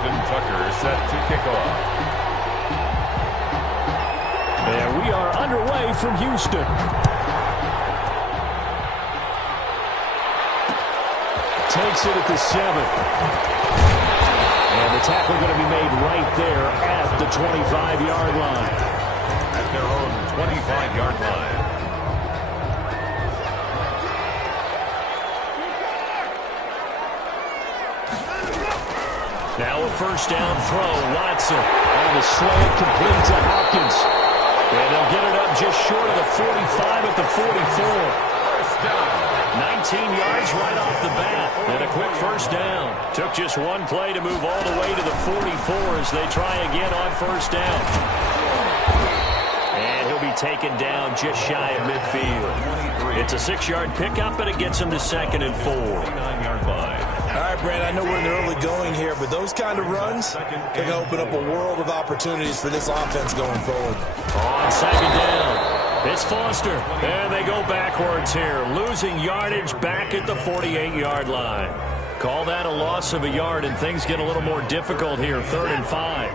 Austin Tucker set to kick off. And we are underway from Houston. Takes it at the 7. And the tackle going to be made right there at the 25-yard line. At their own 25-yard line. Now a first down throw. Watson on the slant, complete to Hopkins. And they'll get it up just short of the 45 at the 44. First down. 19 yards right off the bat. And a quick first down. Took just one play to move all the way to the 44 as they try again on first down. And he'll be taken down just shy of midfield. It's a 6-yard pickup, and it gets him to 2nd and 4. 9-yard line. All right, Brad, I know we're in the early going here, but those kind of runs, they can open up a world of opportunities for this offense going forward. On second down, it's Foster. And they go backwards here, losing yardage back at the 48-yard line. Call that a loss of a yard, and things get a little more difficult here, 3rd and 5.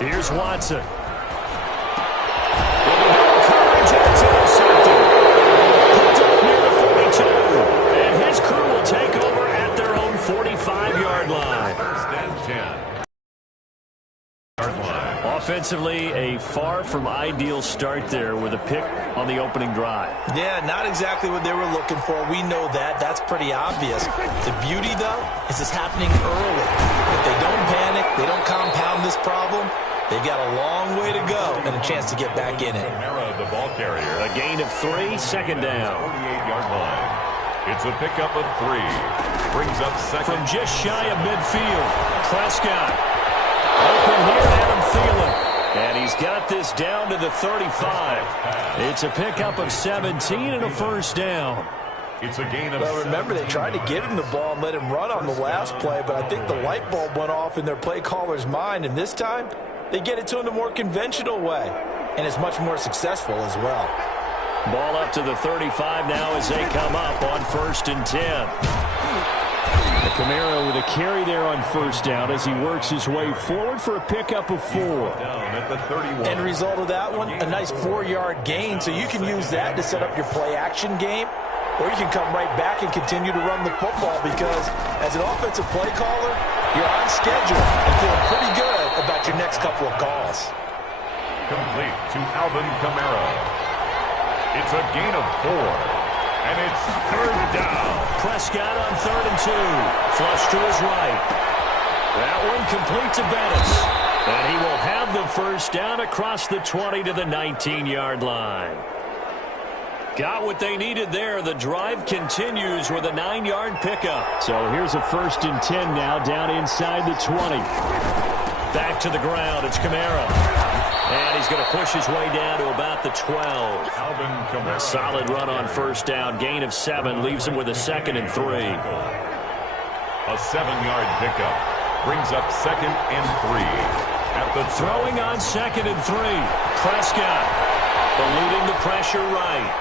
Here's Watson. And his crew will take over at their own 45-yard line. First and 10. Offensively, a far from ideal start there with a pick on the opening drive. Yeah, not exactly what they were looking for. We know that. That's pretty obvious. The beauty, though, is it's happening early. If they don't panic, they don't compound this problem, they've got a long way to go and a chance to get back in it. Kamara, the ball carrier. A gain of 3, second down. 48-yard line. It's a pickup of 3. Brings up second. From just shy of midfield, Prescott. Open here, Adam Thielen. And he's got this down to the 35. It's a pickup of 17 and a first down. It's a gain of Well, remember, they tried to give him the ball and let him run on the last play, but I think the light bulb went off in their play caller's mind, and this time they get it to him the more conventional way, and it's much more successful as well. Ball up to the 35 now as they come up on 1st and 10. Kamara with a carry there on first down as he works his way forward for a pickup of 4. down at the 31. End result of that one, a nice 4-yard gain, so you can use that to set up your play-action game, or you can come right back and continue to run the football because as an offensive play caller, you're on schedule and feeling pretty good about your next couple of calls. Complete to Alvin Kamara. It's a gain of 4. And it's 3rd down. Prescott on 3rd and 2. Flush to his right. That one complete to Bettis. And he will have the first down across the 20 to the 19-yard line. Got what they needed there. The drive continues with a 9-yard pickup. So here's a 1st and 10 now down inside the 20. Back to the ground. It's Kamara. And he's going to push his way down to about the 12. Alvin Kamara. Solid run on first down. Gain of 7 leaves him with a 2nd and 3. A 7-yard pickup. Brings up 2nd and 3. At the Throwing on 2nd and 3. Prescott eluding the pressure right.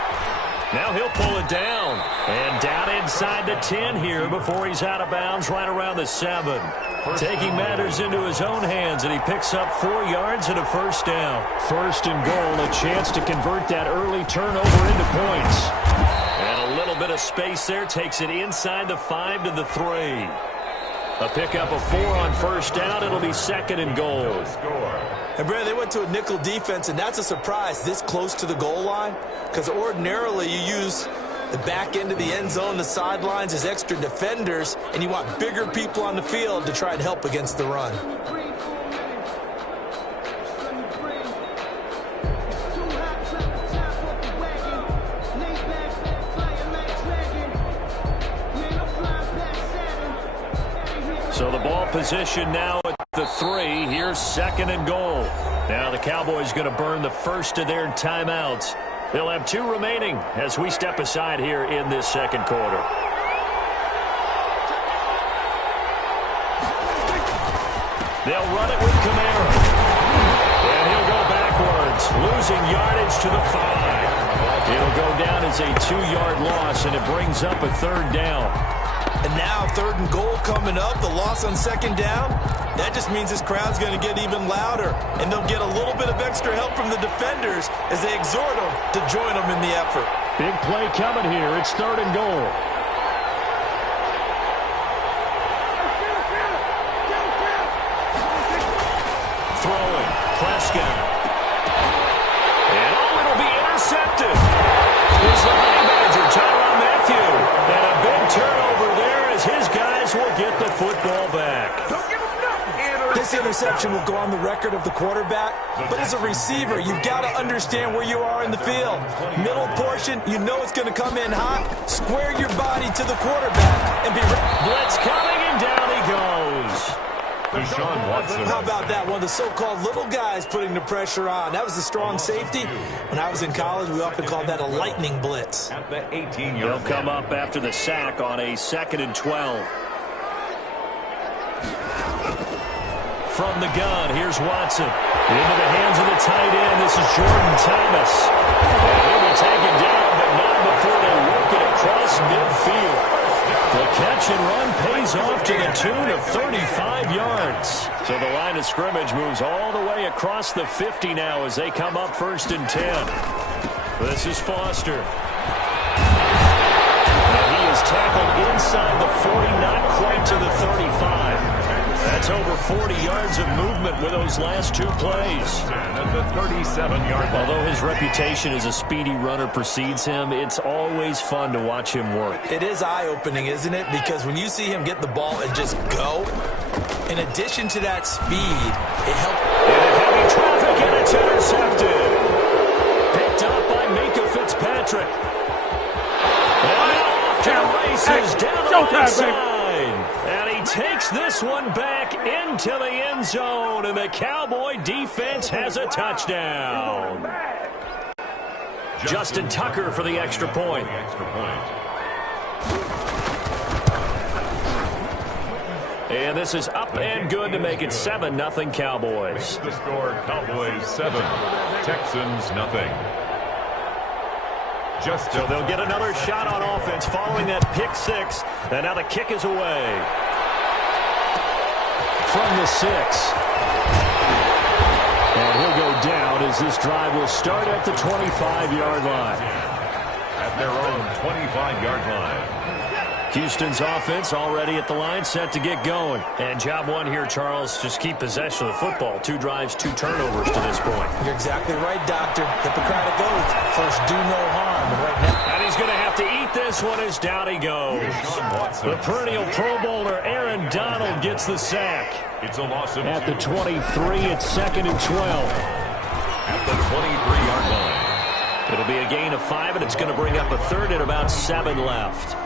Now he'll pull it down. And down inside the 10 here before he's out of bounds right around the 7. Taking matters into his own hands, and he picks up 4 yards and a first down. 1st and goal, a chance to convert that early turnover into points. And a little bit of space there takes it inside the 5 to the 3. A pickup of 4 on first down. It'll be 2nd and goal. And, Brad, they went to a nickel defense, and that's a surprise this close to the goal line because ordinarily you use the back end of the end zone, the sidelines as extra defenders, and you want bigger people on the field to try and help against the run. So the ball position now at the 3. Here's 2nd and goal. Now the Cowboys going to burn the first of their timeouts. They'll have 2 remaining as we step aside here in this second quarter. They'll run it with Kamara. And he'll go backwards, losing yardage to the 5. It'll go down is a 2-yard loss, and it brings up a third down. And now 3rd and goal coming up. The loss on 2nd down. That just means this crowd's going to get even louder. And they'll get a little bit of extra help from the defenders as they exhort them to join them in the effort. Big play coming here. It's 3rd and goal. Throwing. Prescott. And it'll be intercepted. Here's the Honey Badger, Tyrann Mathieu. And a big turnover there as his guys will get the football back. This interception will go on the record of the quarterback, but as a receiver, you've got to understand where you are in the field. Middle portion, you know it's going to come in hot. Square your body to the quarterback and be ready. Blitz coming, and down he goes. Deshaun Watson. How about that? One of the so-called little guys putting the pressure on. That was the strong safety. When I was in college, we often called that a lightning blitz. At the 18-yard He'll come up after the sack on a 2nd and 12. From the gun, here's Watson. Into the hands of the tight end. This is Jordan Thomas. And he will take it down, but not before they work it across midfield. The catch and run pays off to the tune of 35 yards. So the line of scrimmage moves all the way across the 50 now as they come up 1st and 10. This is Foster. And he is tackled inside the 40, not quite to the 35. That's over 40 yards of movement with those last 2 plays. At the 37-yard line. Although his reputation as a speedy runner precedes him, it's always fun to watch him work. It is eye-opening, isn't it? Because when you see him get the ball and just go, in addition to that speed, it helps. In heavy traffic, and it's intercepted. Picked up by Minka Fitzpatrick. And off to the races down the right side. And he takes this one back into the end zone, and the Cowboy defense has a touchdown. Justin Tucker for the extra point. And this is up and good to make it 7-0 Cowboys. The score, Cowboys 7, Texans nothing. So they'll get another shot on offense following that pick 6. And now the kick is away. From the 6. And he'll go down as this drive will start at the 25-yard line. At their own 25-yard line. Houston's offense already at the line, set to get going. And job one here, Charles, just keep possession of the football. 2 drives, 2 turnovers to this point. You're exactly right, Doctor. Hippocratic oath. First, do no harm. And right now, and he's going to have to eat this one as down he goes. The perennial Pro Bowler Aaron Donald gets the sack. It's a loss of at the 23, it's 2nd and 12. At the 23-yard line. It'll be a gain of 5, and it's going to bring up a third and about 7 left.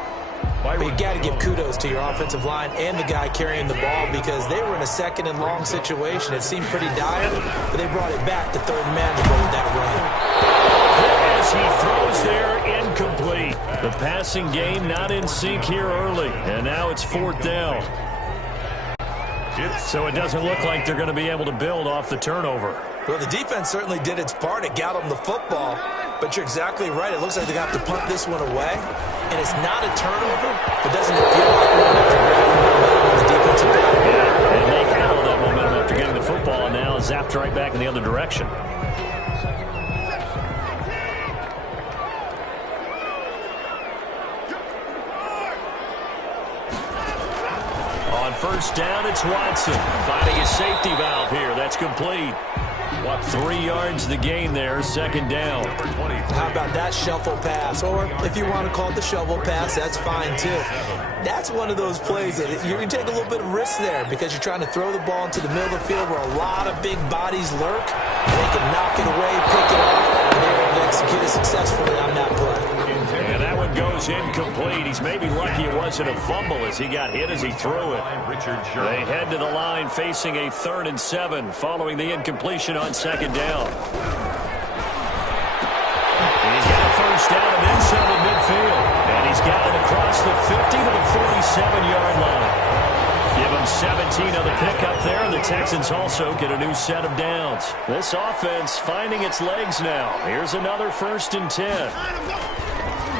But you got to give kudos to your offensive line and the guy carrying the ball because they were in a 2nd and long situation. It seemed pretty dire, but they brought it back to 3rd and manageable with that run. As he throws there, incomplete. The passing game not in sync here early, and now it's 4th down. So it doesn't look like they're going to be able to build off the turnover. Well, the defense certainly did its part. It got them the football. But you're exactly right. It looks like they're going to have to punt this one away. And it's not a turnover, but doesn't it feel like one after grabbing the momentum on the defensive line? Yeah, and they handled that momentum after getting the football and now zapped right back in the other direction. On 1st down, it's Watson finding his safety valve here. That's complete. 3 yards the gain there, 2nd down. How about that shuffle pass? Or if you want to call it the shovel pass, that's fine too. That's one of those plays that you can take a little bit of risk there because you're trying to throw the ball into the middle of the field where a lot of big bodies lurk. And they can knock it away, pick it off, and they're able to execute it successfully on that play. And that one goes incomplete. He's maybe lucky it wasn't a fumble as he got hit as he threw it. They head to the line facing a 3rd and 7 following the incompletion on 2nd down. And he's got a 1st down and then some at midfield. And he's got it across the 50 to the 47-yard line. Give him 17 on the pickup there, and the Texans also get a new set of downs. This offense finding its legs now. Here's another 1st and 10.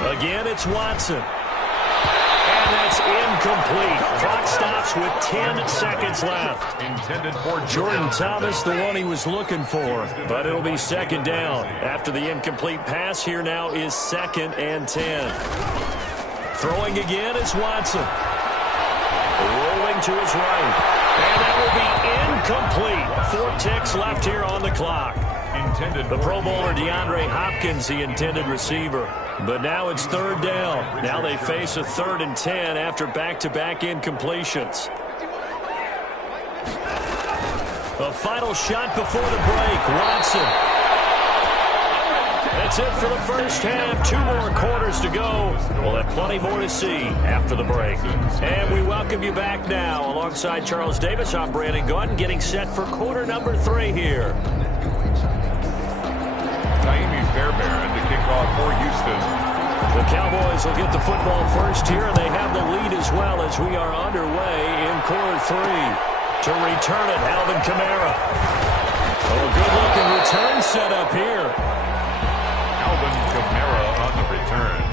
Again, it's Watson. And that's incomplete. Clock stops with 10 seconds left. Intended for Jordan Thomas, the one he was looking for. But it'll be second down. After the incomplete pass, here now is 2nd and 10. Throwing again is Watson. Rolling to his right. And that will be incomplete. 4 ticks left here on the clock. The Pro Bowler DeAndre Hopkins, the intended receiver. But now it's 3rd down. Now they face a 3rd and 10 after back-to-back incompletions. A final shot before the break. Watson. That's it for the first half. 2 more quarters to go. We'll have plenty more to see after the break. And we welcome you back now. Alongside Charles Davis, I'm Brandon Gordon, getting set for quarter number 3 here. Fairbairn to kick off for Houston. The Cowboys will get the football first here, and they have the lead as well as we are underway in quarter 3. To return it, Alvin Kamara. Oh, good-looking return set up here. Alvin Kamara on the return.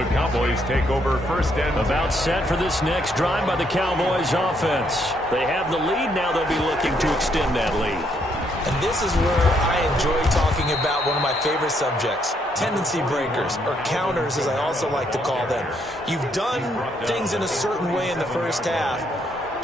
The Cowboys take over first and about set for this next drive by the Cowboys offense. They have the lead. Now they'll be looking to extend that lead. And this is where I enjoy talking about one of my favorite subjects, tendency breakers, or counters as I also like to call them. You've done things in a certain way in the first half,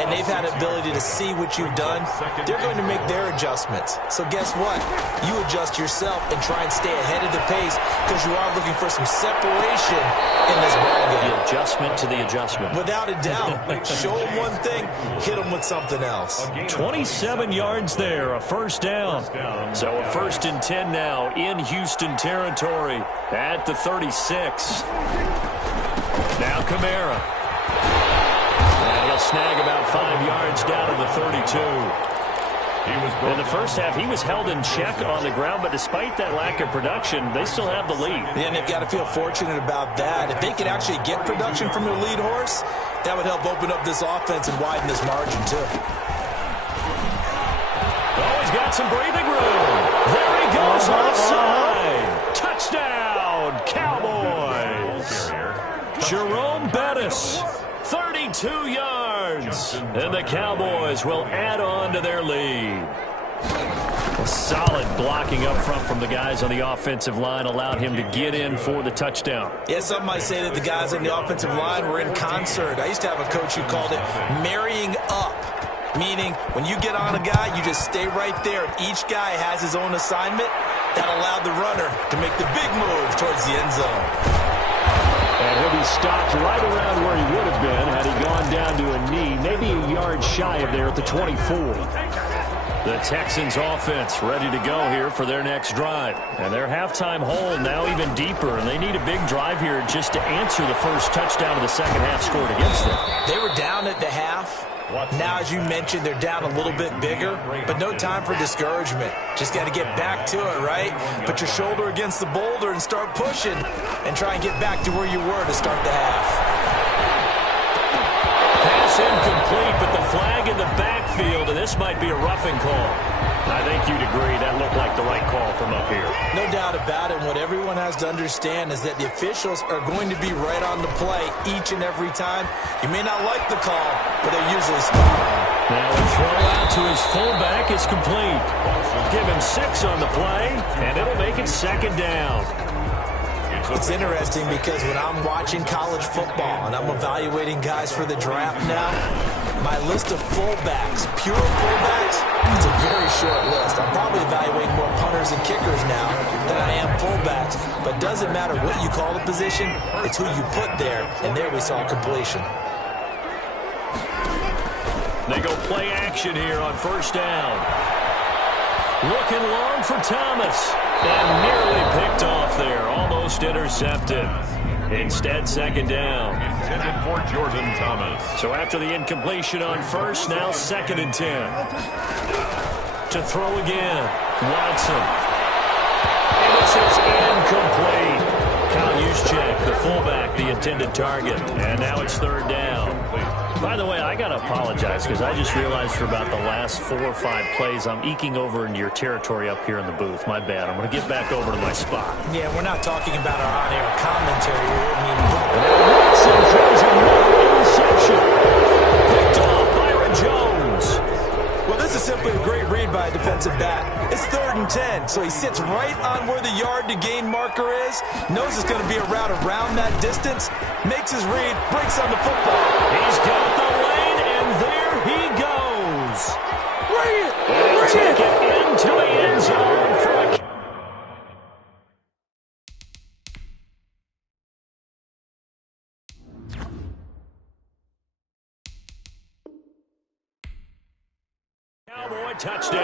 and they've had the ability to see what you've done. They're going to make their adjustments. So guess what? You adjust yourself and try and stay ahead of the pace because you are looking for some separation in this ballgame. The adjustment to the adjustment. Without a doubt. Show them one thing, hit them with something else. 27 yards there, a first down. So a 1st and 10 now in Houston territory at the 36. Now Kamara. And he'll snag about 5 yards down to the 32. In the first half, he was held in check on the ground, but despite that lack of production, they still have the lead. Yeah, and they've got to feel fortunate about that. If they could actually get production from their lead horse, that would help open up this offense and widen this margin, too. Oh, he's got some breathing room. There he goes offside. Touchdown, Cowboys. Jerome Bettis. 32 yards, and the Cowboys will add on to their lead. A solid blocking up front from the guys on the offensive line allowed him to get in for the touchdown. Yeah, some might say that the guys on the offensive line were in concert. I used to have a coach who called it marrying up, meaning when you get on a guy, you just stay right there. Each guy has his own assignment. That allowed the runner to make the big move towards the end zone. And he'll be stopped right around where he would have been had he gone down to a knee, maybe a yard shy of there at the 24. The Texans offense ready to go here for their next drive. And their halftime hole now even deeper, and they need a big drive here just to answer the first touchdown of the second half scored against them. They were down at the half. Now, as you mentioned, they're down a little bit bigger, but no time for discouragement. Just got to get back to it, right? Put your shoulder against the boulder and start pushing and try and get back to where you were to start the half. Pass incomplete, but the flag in the backfield, and this might be a roughing call. I think you'd agree that looked like the right call from up here. No doubt about it. What everyone has to understand is that the officials are going to be right on the play each and every time. You may not like the call, but they're usually spot on. Now a throw out to his fullback is complete. Give him 6 on the play, and it'll make it second down. It's interesting because when I'm watching college football and I'm evaluating guys for the draft now, my list of fullbacks, pure fullbacks, it's a very short list. I'm probably evaluating more punters and kickers now than I am fullbacks. But it doesn't matter what you call the position, it's who you put there. And there we saw completion. They go play action here on first down. Looking long for Thomas. And nearly picked off there. Almost intercepted. Instead, second down. Intended for Jordan Thomas. So after the incompletion on first, now 2nd and 10. To throw again. Watson. And this is incomplete. Kyle Juszczyk, the fullback, the intended target. And now it's third down. By the way, I got to apologize because I just realized for about the last 4 or 5 plays I'm eking over into your territory up here in the booth. My bad. I'm going to get back over to my spot. Yeah, we're not talking about our on-air commentary here. I mean, Watson throws another interception. Picked off Byron Jones. well, this is simply a great read by a defensive back. It's 3rd and 10, so he sits right on where the yard-to-gain marker is, knows it's going to be a route around that distance, makes his read, breaks on the football. He's got the lane, and there he goes. Bring it! He'll take it into the end zone for a... Cowboy touchdown.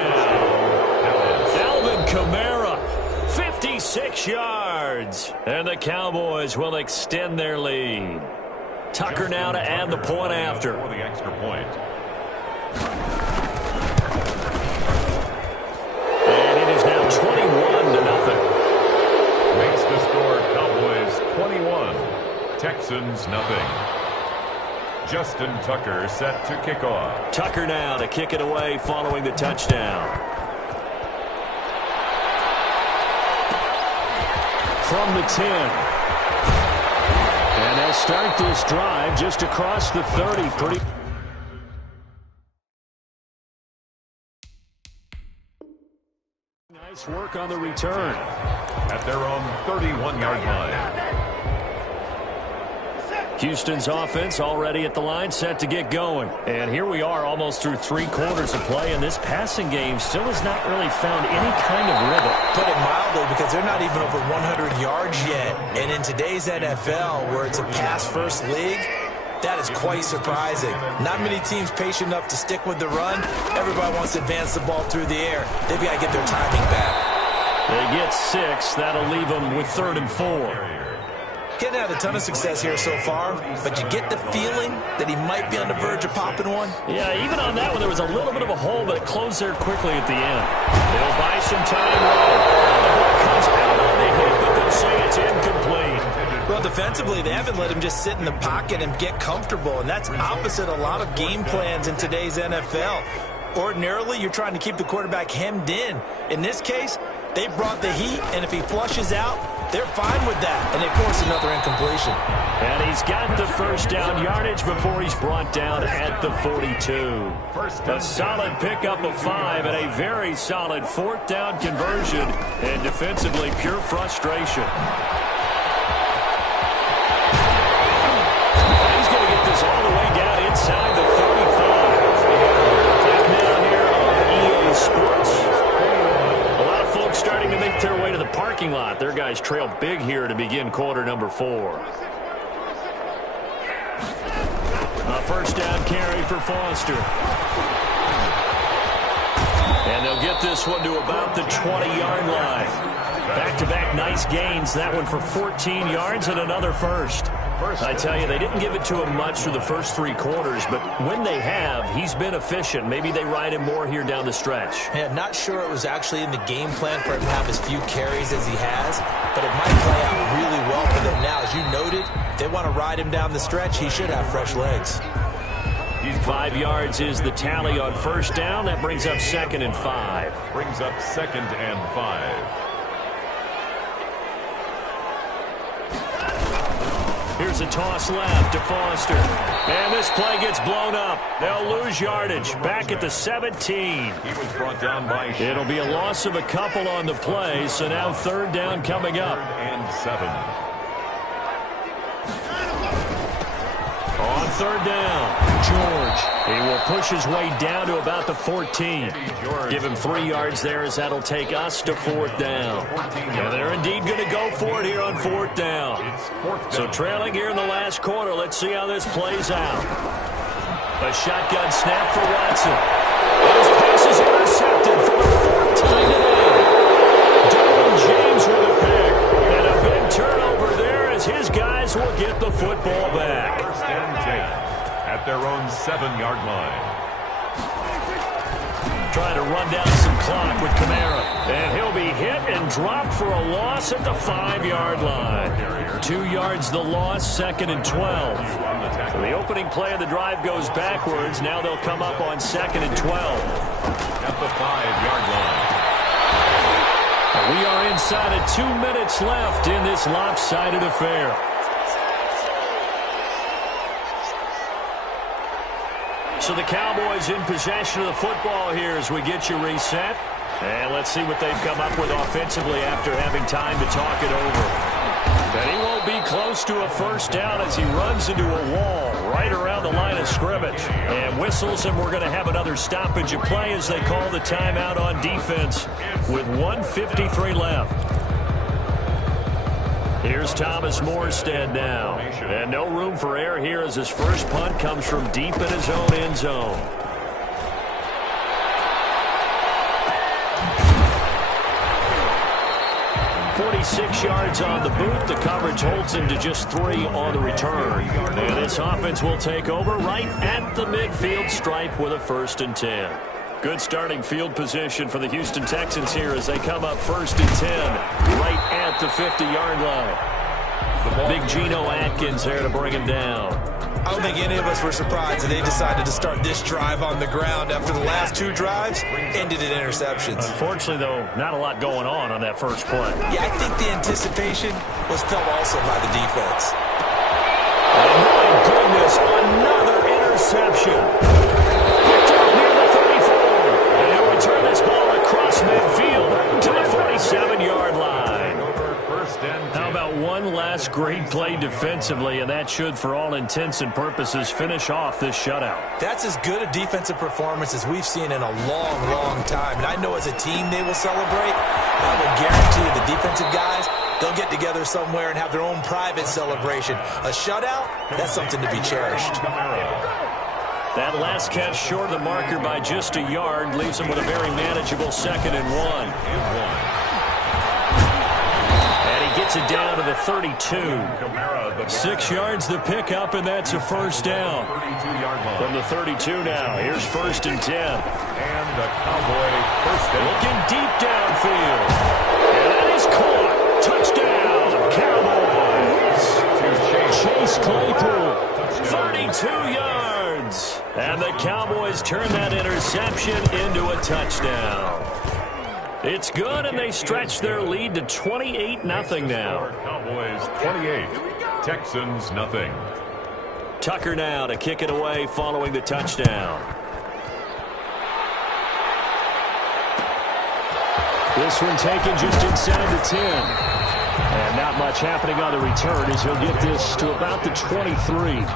Alvin Kamara, 56 yards. And the Cowboys will extend their lead. Tucker now to add the point after. For the extra point. And it is now 21-0. Makes the score Cowboys 21. Texans nothing. Justin Tucker set to kick off. Tucker now to kick it away following the touchdown. From the 10. And they'll start this drive just across the 30. Pretty. Nice work on the return. At their own 31-yard line. Houston's offense already at the line, set to get going. And here we are almost through 3 quarters of play, and this passing game still has not really found any kind of rhythm. Put it mildly, because they're not even over 100 yards yet. And in today's NFL, where it's a pass-first league, that is quite surprising. Not many teams patient enough to stick with the run. Everybody wants to advance the ball through the air. They've got to get their timing back. They get 6. That'll leave them with 3rd and 4. Getting had a ton of success here so far, but you get the feeling that he might be on the verge of popping one. Yeah, even on that one, there was a little bit of a hole, but it closed there quickly at the end. They'll buy some time running. The ball comes out on the hit, but they'll say it's incomplete. Well, defensively, they haven't let him just sit in the pocket and get comfortable, and that's opposite a lot of game plans in today's NFL. Ordinarily, you're trying to keep the quarterback hemmed in. In this case, they brought the heat, and if he flushes out, they're fine with that, and they force another incompletion. And he's got the first down yardage before he's brought down at the 42. A solid pickup of 5 and a very solid 4th down conversion, and defensively pure frustration. He's going to get this all the way down inside the 35. Back now here on EA Sports. Starting to make their way to the parking lot. Their guys trail big here to begin quarter number 4. A first down carry for Foster. And they'll get this one to about the 20-yard line. Back-to-back nice gains. That one for 14 yards and another first. I tell you, they didn't give it to him much through the first 3 quarters, but when they have, he's been efficient. Maybe they ride him more here down the stretch. Yeah, not sure it was actually in the game plan for him to have as few carries as he has, but it might play out really well for them now. As you noted, if they want to ride him down the stretch, he should have fresh legs. 5 yards is the tally on first down. That brings up 2nd and 5. Brings up 2nd and 5. Here's a toss left to Foster. And this play gets blown up. They'll lose yardage. Back at the 17. He was brought down by... It'll be a loss of a couple on the play, so now 3rd down coming up. And 7. On 3rd down, George. He will push his way down to about the 14. Give him 3 yards there as that'll take us to 4th down. And they're indeed going to go for it here on 4th down. So trailing here in the last quarter, let's see how this plays out. A shotgun snap for Watson. His pass is intercepted for the 4th time today. Derwin James with a pick. And a big turnover there as his guys will get the football back. 1st and 10 at their own 7-yard line. trying to run down some clock with Kamara. And he'll be hit and dropped for a loss at the 5-yard line. 2 yards the loss, 2nd and 12. So the opening play of the drive goes backwards. Now they'll come up on 2nd and 12. At the 5-yard line. We are inside of 2 minutes left in this lopsided affair. So the Cowboys in possession of the football here as we get you reset. And let's see what they've come up with offensively after having time to talk it over. And he won't be close to a first down as he runs into a wall right around the line of scrimmage. And whistles, and we're going to have another stoppage of play as they call the timeout on defense with 1:53 left. Here's Thomas Morstead now. And no room for error here as his first punt comes from deep in his own end zone. .46 yards on the boot. The coverage holds him to just 3 on the return. And this offense will take over right at the midfield stripe with a 1st and 10. Good starting field position for the Houston Texans here as they come up 1st and 10 right at the 50-yard line. Big Geno Atkins there to bring him down. I don't think any of us were surprised that they decided to start this drive on the ground after the last 2 drives ended in interceptions. Unfortunately, though, not a lot going on that first play. Yeah, I think the anticipation was felt also by the defense. Oh, my goodness, another interception. Picked up near the 34. And they'll return this ball across midfield to the 47-yard line. How about one last great play defensively, and that should, for all intents and purposes, finish off this shutout. That's as good a defensive performance as we've seen in a long, long time. And I know as a team they will celebrate. I will guarantee you the defensive guys, they'll get together somewhere and have their own private celebration. A shutout, that's something to be cherished. That last catch short of the marker by just a yard leaves them with a very manageable 2nd and 1. Gets it down to the 32. 6 yards the pickup, and that's a first down. From the 32 now, here's 1st and 10. And the Cowboy first down. Looking deep downfield. And that is caught. Touchdown, Cowboys. Chase Claypool, 32 yards. And the Cowboys turn that interception into a touchdown. It's good, and they stretch their lead to 28-0 now. Cowboys 28, Texans nothing. Tucker now to kick it away following the touchdown. This one taken just inside the 10. And not much happening on the return as he'll get this to about the 23.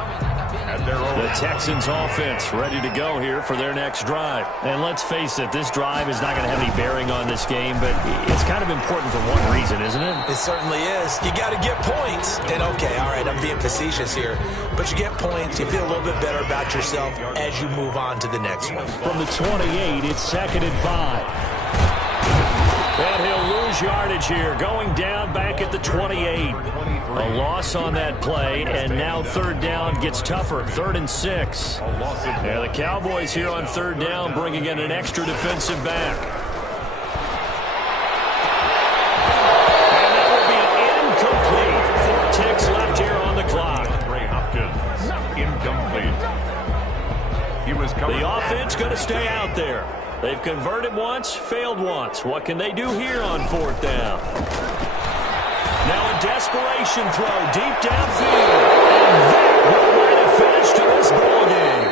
The Texans offense ready to go here for their next drive. And let's face it, this drive is not going to have any bearing on this game, but it's kind of important for one reason, isn't it? It certainly is. You got to get points. And okay, all right, I'm being facetious here, but you get points, you feel a little bit better about yourself as you move on to the next one. From the 28, it's 2nd and 5. And he'll lose yardage here, going down back at the 28. A loss on that play, and now 3rd down gets tougher, 3rd and 6. Yeah, the Cowboys here on 3rd down bringing in an extra defensive back. And that will be incomplete. 4 ticks left here on the clock. Ray Hopkins, incomplete. He was covered. The offense going to stay out there. They've converted once, failed once. What can they do here on 4th down? Now a desperation throw deep downfield. And that will write a finish to this ball game.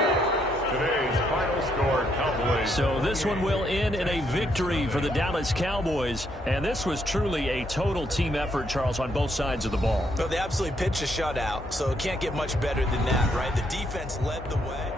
Today's final score, Cowboys. So this one will end in a victory for the Dallas Cowboys. And this was truly a total team effort, Charles, on both sides of the ball. So they absolutely pitched a shutout, so it can't get much better than that, right? The defense led the way.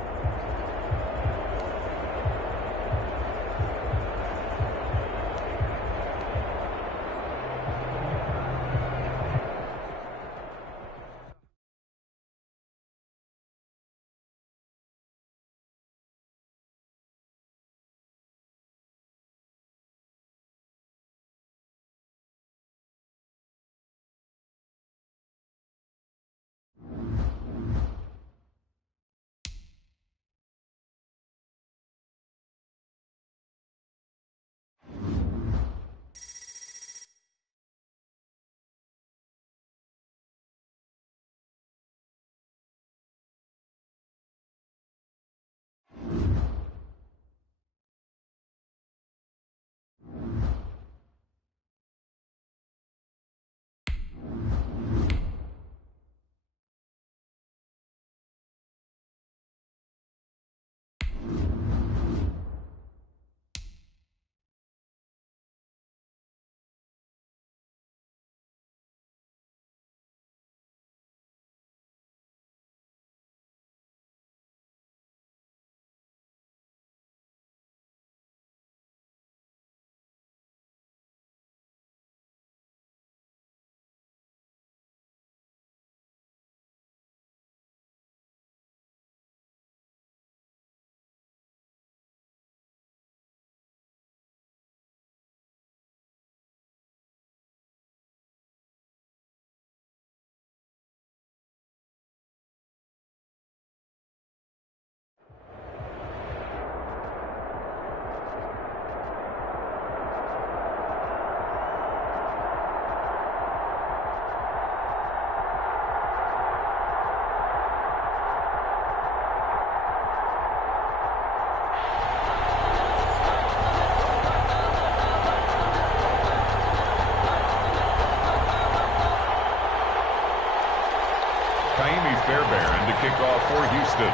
Kaimi Fairbairn to kick off for Houston.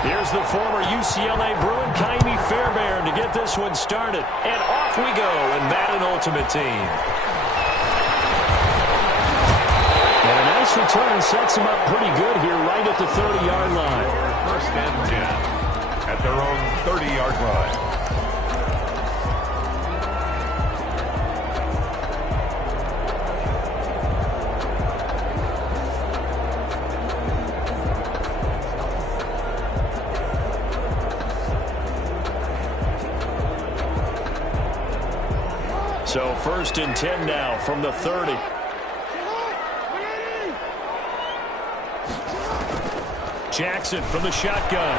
Here's the former UCLA Bruin, Kaimi Fairbairn, to get this one started. And off we go in Madden Ultimate Team. And a nice return sets him up pretty good here right at the 30-yard line. First and 10 at their own 30-yard line. So first and 10 now from the 30. Jackson from the shotgun.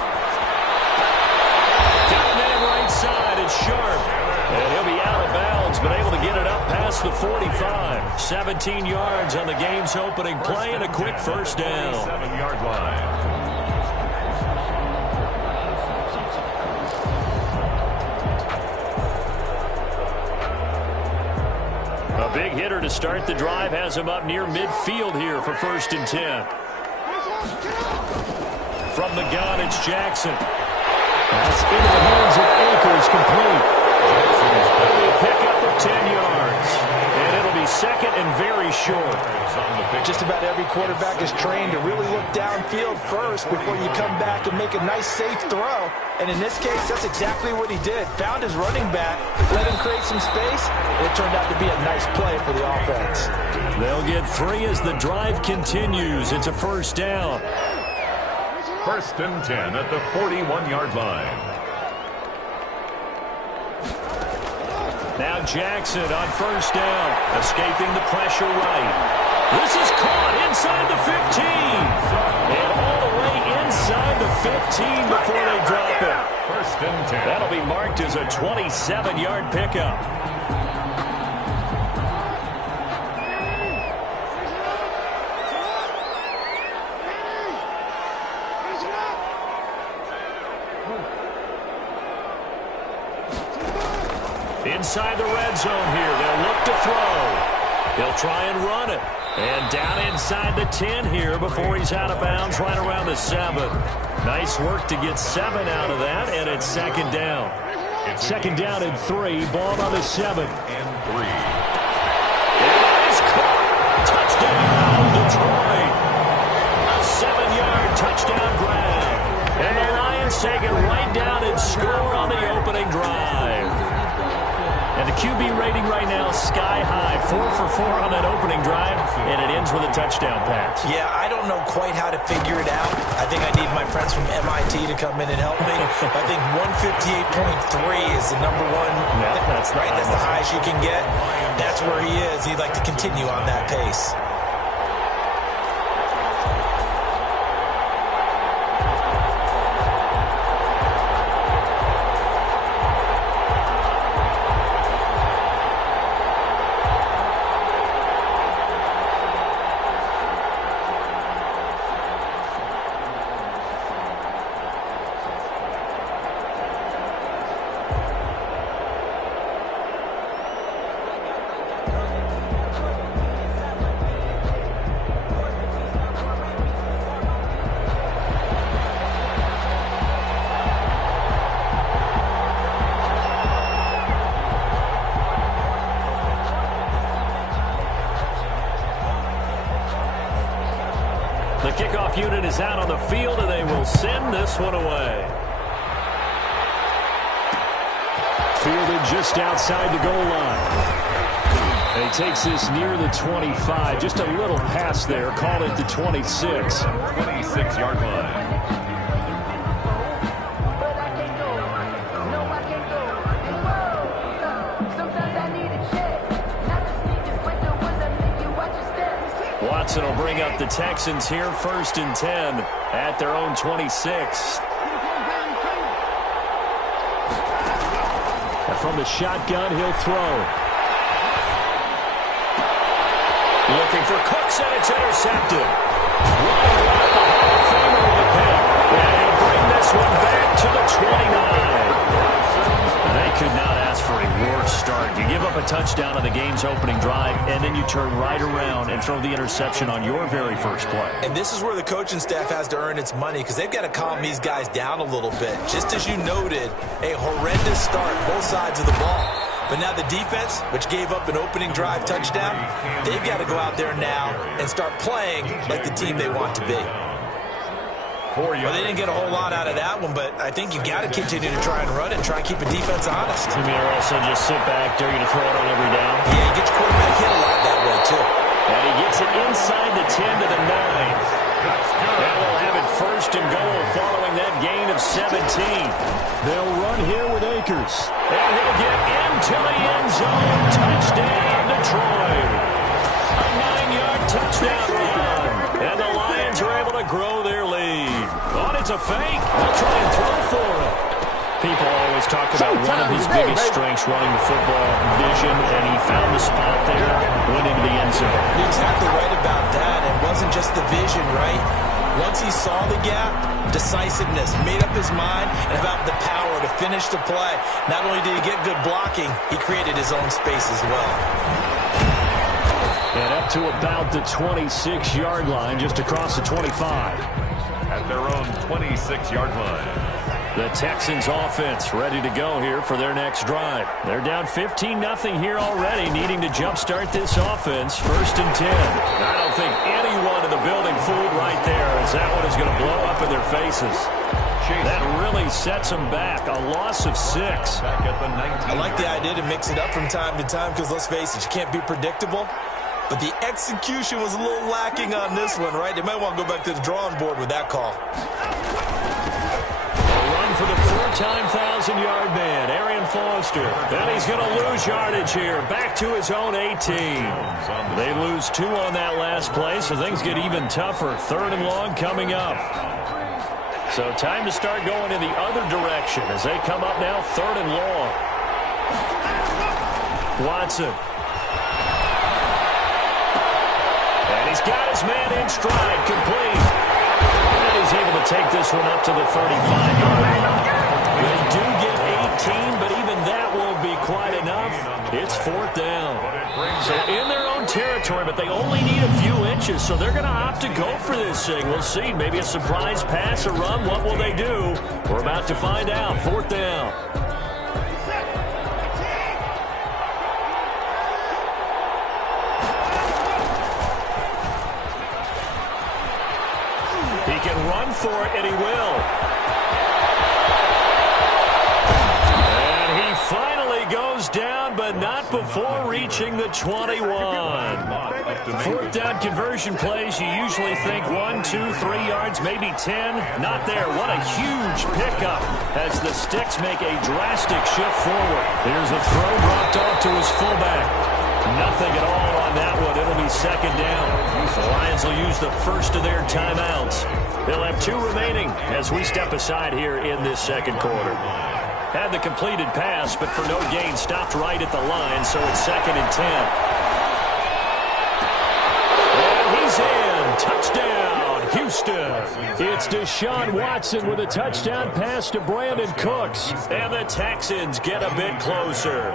Got a man right side. It's Sharp. And he'll be out of bounds, but able to get it up past the 45. 17 yards on the game's opening play and a quick first down. 7-yard line. A big hitter to start the drive has him up near midfield here for first and 10. From the gun, it's Jackson. That's into the hands of Akers, complete. A pickup of 10 yards. And it'll be second and very short. Just about every quarterback is trained to really look downfield first before you come back and make a nice, safe throw. And in this case, that's exactly what he did. Found his running back, let him create some space, and it turned out to be a nice play for the offense. They'll get 3 as the drive continues. It's a first down. First and 10 at the 41-yard line. Now Jackson on first down, escaping the pressure right. This is caught inside the 15. And all the way inside the 15 before they drop it. First and 10. That'll be marked as a 27-yard pickup. Inside the red zone here. They'll look to throw. He'll try and run it. And down inside the 10 here before he's out of bounds right around the 7. Nice work to get 7 out of that, and it's second down. Second down and 3. Ball on the 7. And 3. It is caught. Touchdown, Detroit. A 7-yard touchdown grab. And the Lions take it right down and score on the opening drive. And the QB rating right now is sky high. 4 for 4 on that opening drive, and it ends with a touchdown pass. Yeah, I don't know quite how to figure it out. I think I need my friends from MIT to come in and help me. I think 158.3 is the number one. Yeah, that's right. That's the highest you can get. That's where he is. He'd like to continue on that pace. The kickoff unit is out on the field, and they will send this one away. Fielded just outside the goal line. And he takes this near the 25. Just a little pass there. Call it the 26. 26-yard line. Watson will bring up the Texans here first and 10 at their own 26. And from the shotgun, he'll throw. Looking for Cooks, and it's intercepted. Running out the Hall of Famer with the pick. And he'll bring this one back to the 29. They could not ask for a worse start. You give up a touchdown on the game's opening drive, and then you turn right around and throw the interception on your very first play. And this is where the coaching staff has to earn its money because they've got to calm these guys down a little bit. Just as you noted, a horrendous start, both sides of the ball. But now the defense, which gave up an opening drive touchdown, they've got to go out there now and start playing like the team they want to be. Well, they didn't get a whole lot out of that one, but I think you got to continue to try and run it and try and keep a defense honest. You mean also just sit back, dare you to throw it on every down? Yeah, you get your quarterback hit a lot that way, too. And he gets it inside the 10 to the 9. Now they'll have it first and goal following that gain of 17. They'll run here with Akers. And he'll get into the end zone. Touchdown, Detroit. A 9-yard touchdown run. And the Lions are able to grow their lead. Oh, it's a fake. They'll try and throw for it. People always talk about one of his biggest strengths running the football, vision, and he found the spot there, went into the end zone. You're exactly right about that. It wasn't just the vision, right? Once he saw the gap, decisiveness, made up his mind, and about the power to finish the play. Not only did he get good blocking, he created his own space as well. And up to about the 26-yard line, just across the 25. At their own 26-yard line. The Texans offense ready to go here for their next drive. They're down 15-0 here already, needing to jumpstart this offense. 1st and 10. I don't think anyone in the building fooled right there, as that one is going to blow up in their faces. That really sets them back. A loss of 6. Back at the 19. I like the idea to mix it up from time to time because, let's face it, you can't be predictable. But the execution was a little lacking on this one, right? They might want to go back to the drawing board with that call. For the 4-time 1,000-yard man, Arian Foster. And he's going to lose yardage here. Back to his own 18. They lose 2 on that last play, so things get even tougher. 3rd and long coming up. So time to start going in the other direction as they come up now 3rd and long. Watson. And he's got his man in stride, complete. And he's able to take this one up to the 35-yard line. They do get 18, but even that won't be quite enough. It's 4th down. So in their own territory, but they only need a few inches, so they're going to opt to go for this thing. We'll see. Maybe a surprise pass or run. What will they do? We're about to find out. 4th down. He can run for it, and he will. And he finally goes down, but not before reaching the 21. 4th down conversion plays, you usually think 1, 2, 3 yards, maybe 10. Not there. What a huge pickup as the Sticks make a drastic shift forward. Here's a throw dropped off to his fullback. Nothing at all on that one. It'll be 2nd down. The Lions will use the first of their timeouts. They'll have 2 remaining as we step aside here in this 2nd quarter. Had the completed pass, but for no gain, stopped right at the line, so it's 2nd and 10. And he's in. Touchdown, Houston. It's Deshaun Watson with a touchdown pass to Brandon Cooks. And the Texans get a bit closer.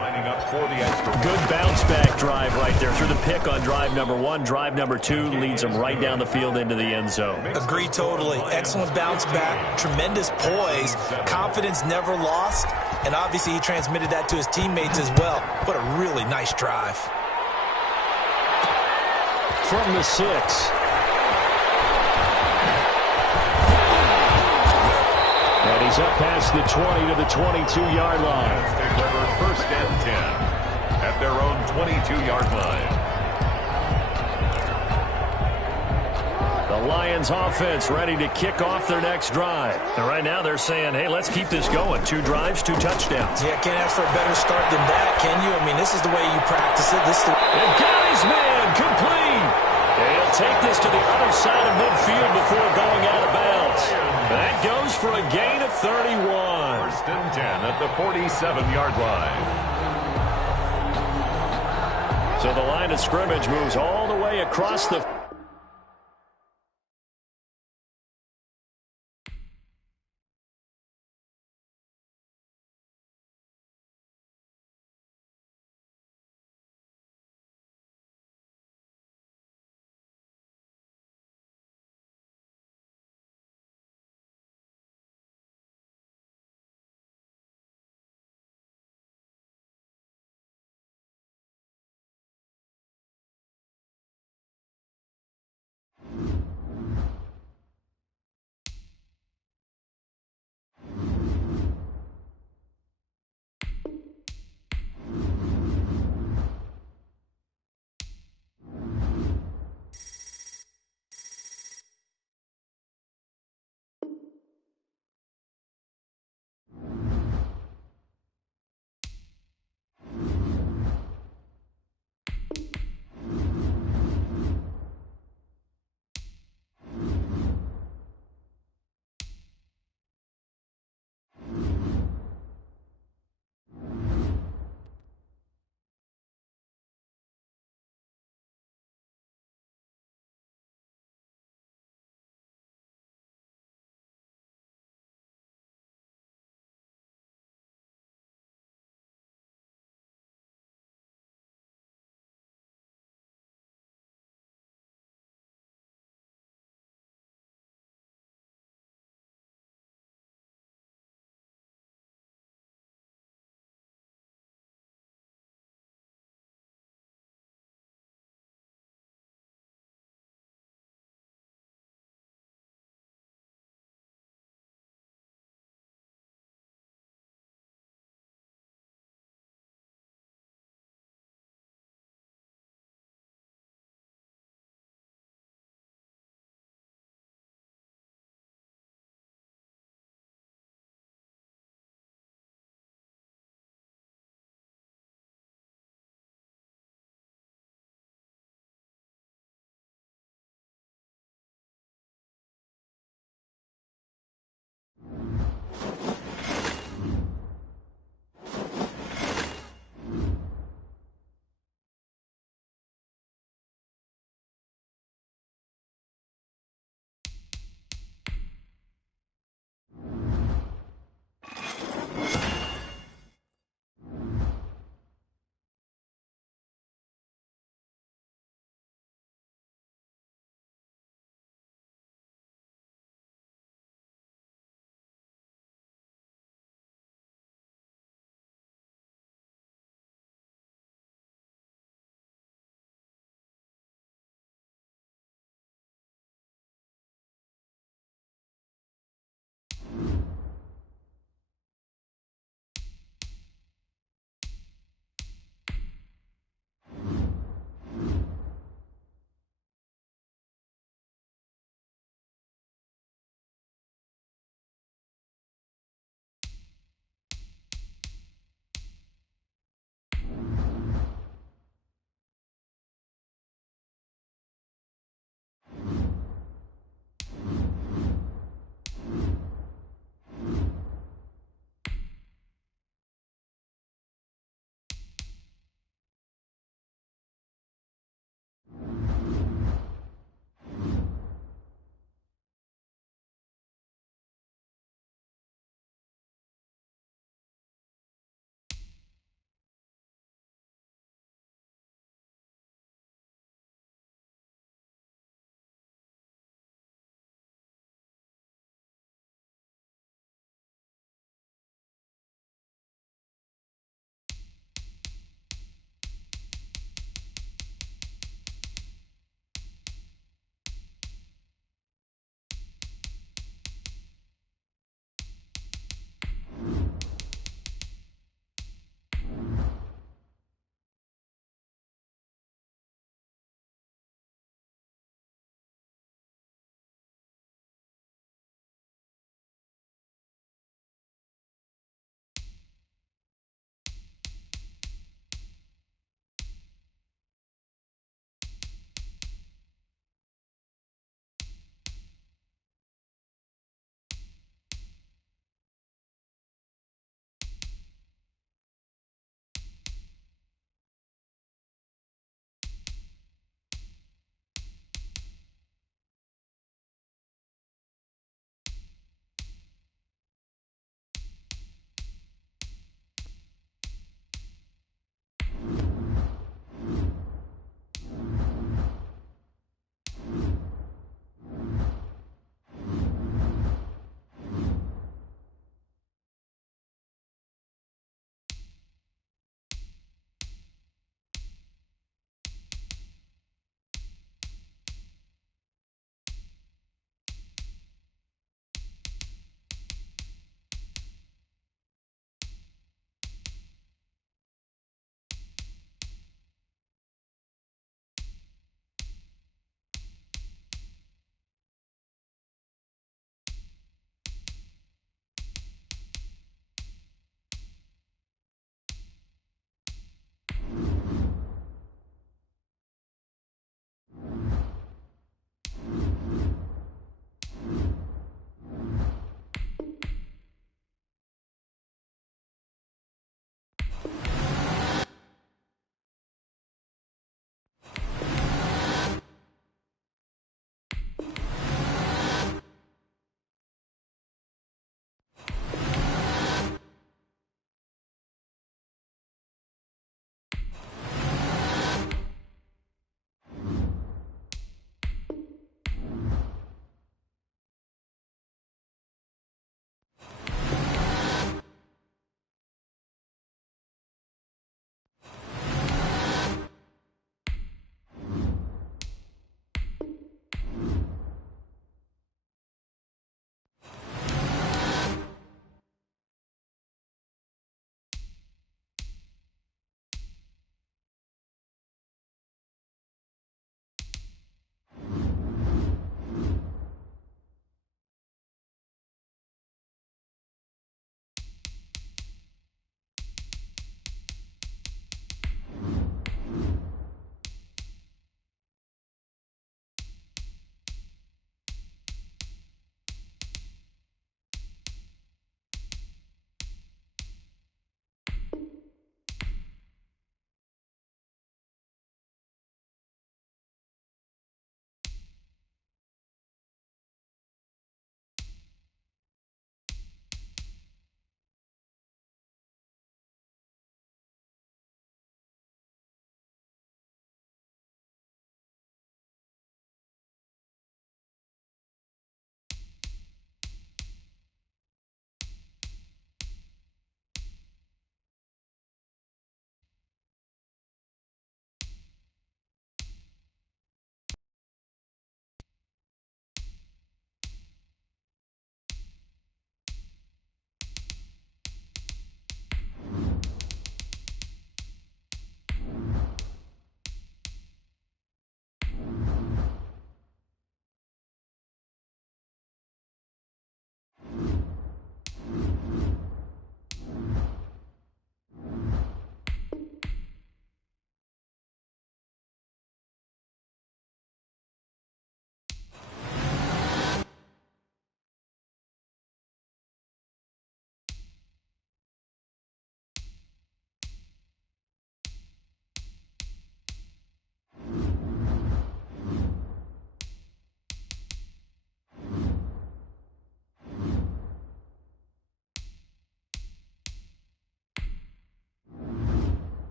Good bounce-back drive right there through the pick on drive number 1. Drive number 2 leads them right down the field into the end zone. Agree totally. Excellent bounce back, tremendous poise, confidence never lost, and obviously he transmitted that to his teammates as well. What a really nice drive. From the 6. And he's up past the 20 to the 22-yard line. They deliver 1st and 10 at their own 22-yard line. The Lions offense ready to kick off their next drive. And right now they're saying, hey, let's keep this going. 2 drives, 2 touchdowns. Yeah, can't ask for a better start than that, can you? I mean, this is the way you practice it. This is the... And got his man complete. And he'll take this to the other side of midfield before going out of bounds. That goes for a gain of 31. 1st and 10 at the 47-yard line. So the line of scrimmage moves all the way across the